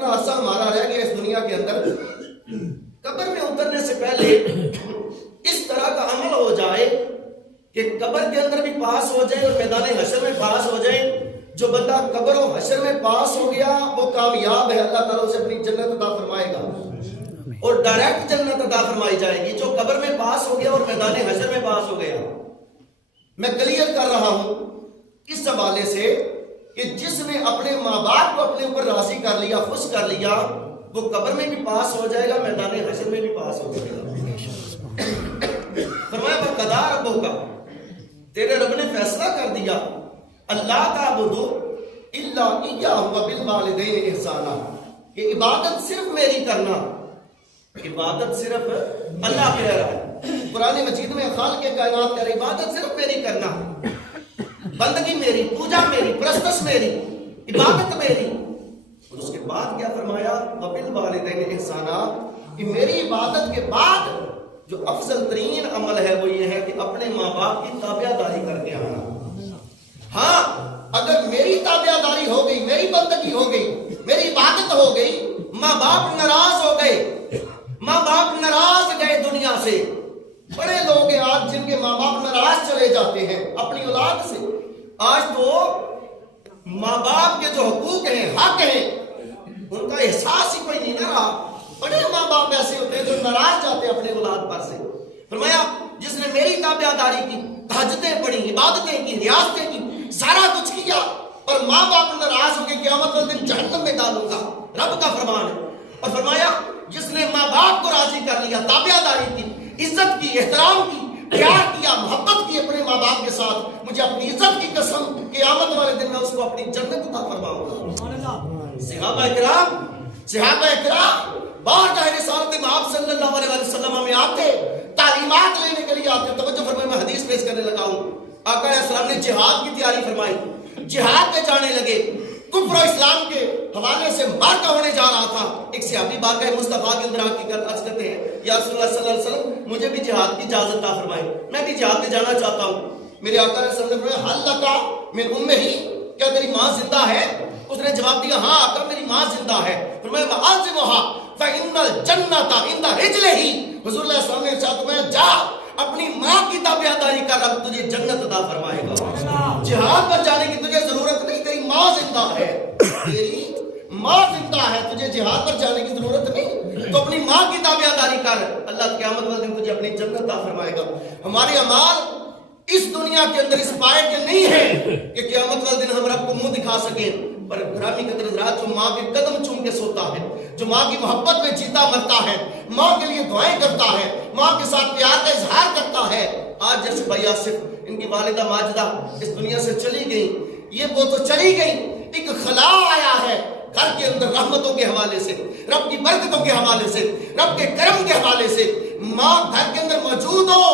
جتنا عرصہ ہمارا رہ گیا اس دنیا کے اندر، قبر میں اترنے سے پہلے اس طرح کا عمل ہو جائے کہ قبر کے اندر بھی پاس ہو جائے اور میدان حشر میں پاس ہو جائے. جو بندہ قبر و حشر میں پاس ہو گیا وہ کامیاب ہے، اللہ تعالیٰ اسے اپنی جنت عطا فرمائے گا اور ڈائریکٹ جنت عطا فرمائی جائے گی. جو قبر میں پاس ہو گیا اور میدان حشر میں پاس ہو گیا، میں کلیئر کر رہا ہوں اس حوالے سے کہ جس نے اپنے ماں باپ کو اپنے اوپر راضی کر لیا، خوش کر لیا، وہ قبر میں بھی پاس ہو جائے گا، میدان حشر میں بھی پاس ہو جائے گا. فرمایا وَقَضَىٰ رَبُّكَ، تیرے رب نے فیصلہ کر دیا، اللہ تعبدوا الا ایاہ وبالوالدین احسانا، کہ عبادت صرف میری کرنا. عبادت صرف اللہ کہہ رہا ہے قرآن مجید میں، خالق کائنات کہہ رہا ہے عبادت صرف میری کرنا، بندگی میری، پوجا میری، پرستش میری، عبادت میری. اور اس کے بعد کیا فرمایا؟ وبالوالدین احسانا، کہ میری عبادت کے بعد جو افضل ترین عمل ہے وہ یہ ہے کہ اپنے ماں باپ کی تابع داری کر کے آنا. ہاں اگر میری تابع داری ہو گئی، میری بندگی ہو گئی، میری عبادت ہو گئی، ماں باپ ناراض ہو گئے، ماں باپ ناراض گئے دنیا سے. بڑے لوگ ہیں آج جن کے ماں باپ ناراض چلے جاتے ہیں اپنی اولاد سے. آج تو ماں باپ کے جو حقوق ہیں، حق ہیں، ان کا احساس ہی کوئی نہیں نہ رہا. بڑے ماں باپ ایسے ہوتے ہیں جو ناراض جاتے ہیں اپنے اولاد پر سے. فرمایا جس نے میری تابع داری کی، تہجدیں پڑھی، عبادتیں کی، ریاضتیں کی، سارا کچھ کیا، اور ماں باپ ناراض ہو کے قیامت والے دن جہنم میں ڈالوں گا، رب کا فرمان ہے. اور فرمایا جس نے ماں باپ کو راضی کر لیا، تابع داری کی، عزت کی، احترام کی، پیار کیا، محبت کی اپنے ماں باپ کے ساتھ، مجھے اپنی عزت کی قسم قیامت والے دن میں اس کو اپنی جنت عطا فرماؤں گا. صحابہ کرام باہر جائے رسالت مآب صلی اللہ علیہ وسلم میں آتے، تعلیمات لینے کے لیے آتے. توجہ فرمائے، میں حدیث پیش کرنے لگا ہوں. آقا علیہ السلام نے جہاد کی تیاری فرمائی، جہاد پہ جانے لگے. کفر و اسلام کے حوالے سے مارکا ہونے جا رہا تھا. ایک صحابی بارگاہ مصطفیٰ کے اندر آ کے عرض کرتے ہیں، یا رسول اللہ صلی اللہ علیہ وسلم مجھے بھی جہاد کی اجازت عطا فرمائے، میں بھی جہاد میں جانا چاہتا ہوں. میرے آقا علیہ السلام نے فرمایا حل لکا من امہ، کیا تیری ماں زندہ ہے؟ اس نے جواب دیا ہاں آقا میری ماں زندہ ہے. فرمایا وَعَزِمُهَا فَإِنَّ الْجَنَّةَ عِنْدَ رِجْلِهِ، حضور علیہ السلام نے ارشاد فرمایا جا اپنی ماں کی تابع داری کر، رب تجھے جنت عطا فرمائے گا. جہاد پر جانے کی تجھے ضرورت نہیں، تیری ماں زندہ ہے، تیری ماں زندہ ہے، تجھے جہاد پر جانے کی ضرورت نہیں. تو اپنی ماں کی تابع داری کر، اللہ قیامت والے دن تجھے اپنی جنت عطا فرمائے گا. ہمارے اعمال اس دنیا کے اندر اس پائے کے نہیں ہے کہ قیامت والے دن ہم رب کو منہ دکھا سکیں. پر گرامی قدر حضرات، جو ماں کے قدم چوم کے سوتا ہے، جو ماں کی محبت میں جیتا مرتا ہے، ماں کے لیے دعائیں کرتا ہے، ماں کے ساتھ پیار کا اظہار کرتا ہے. آج جیسے بھائی آصف، ان کی والدہ ماجدہ اس دنیا سے چلی گئی، یہ وہ تو چلی گئی، ایک خلا آیا ہے گھر کے اندر رحمتوں کے حوالے سے، رب کی برکتوں کے حوالے سے، رب کے کرم کے حوالے سے. ماں گھر کے اندر موجود ہو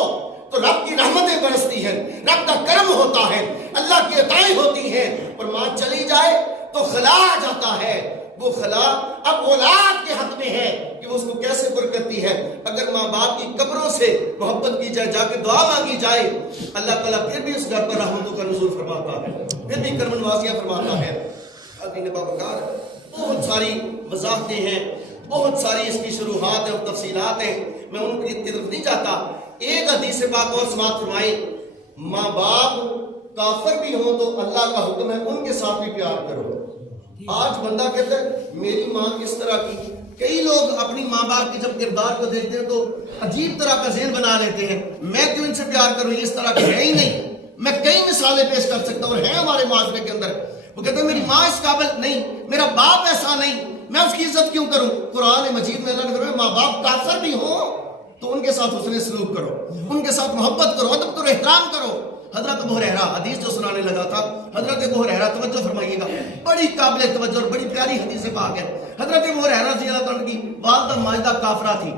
تو رب کی رحمتیں برستی ہیں، رب کا کرم ہوتا ہے، اللہ کی عطائیں ہوتی ہیں. اور ماں چلی جائے تو خلا آ جاتا ہے. وہ خلا اب اولاد کے حق میں ہے کہ وہ اس کو کیسے پر کرتی ہے. اگر ماں باپ کی قبروں سے محبت کی جائے، جا کے دعا مانگی جائے، اللہ تعالیٰ پھر بھی اس گھر پر رحمتوں کا نزول فرماتا ہے، پھر بھی کرم نوازیاں فرماتا ہے. حضرت بابکار بہت ساری وضاحتیں ہیں، بہت ساری اس کی شروحات اور تفصیلات ہیں، میں ان کی طرف نہیں جاتا. ایک حدیث پاک اور سماعت فرمائیں، ماں باپ کافر بھی ہوں تو اللہ کا حکم ہے ان کے ساتھ بھی پیار کرو. آج بندہ کہتا ہے میری ماں کس طرح کی. کئی لوگ اپنی ماں باپ کے جب کردار کو دیکھتے ہیں تو عجیب طرح کا ذہن بنا لیتے ہیں، میں کیوں ان سے پیار کروں، اس طرح کے ہے ہی نہیں. میں کئی مثالیں پیش کر سکتا ہوں اور ہیں ہمارے معاشرے کے اندر. وہ کہتے ہیں میری ماں اس قابل نہیں، میرا باپ ایسا نہیں، میں اس کی عزت کیوں کروں. قرآن مجید میں اللہ نے فرمایا ماں باپ کافر بھی ہوں تو ان کے ساتھ حسن سلوک کرو، ان کے ساتھ محبت کرو، ادب کرو، احترام کرو. حضرت ابو ہریرہ حدیث جو سنانے لگا تھا، حضرت ابو ہریرہ توجہ فرمائیے گا، بڑی قابل توجہ اور بڑی پیاری حدیث پاک ہے. حضرت ابو ہریرہ رضی اللہ عنہ کی والدہ ماجدہ کافرہ تھی،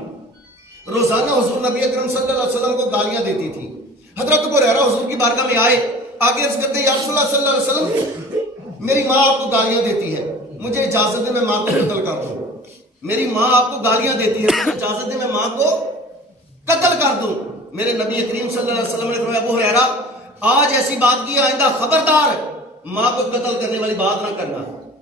روزانہ حضور نبی اکرم صلی اللہ علیہ وسلم کو گالیاں دیتی تھی. حضرت ابو ہریرہ حضور کی بارگاہ میں آئے، آگے عرض کرتے یا رسول اللہ صلی اللہ علیہ وسلم میری ماں آپ کو گالیاں دیتی ہے، مجھے اجازت دے میں ماں کو قتل کر دوں. میری ماں آپ کو گالیاں دیتی ہے، مجھے اجازت دے میں ماں کو قتل کر دوں. میرے نبی کریم صلی اللہ علیہ وسلم نے فرمایا ابو ہریرہ آج ایسی بات کی، آئندہ خبردار ماں کو قتل کرنے والی بات نہ کرنا.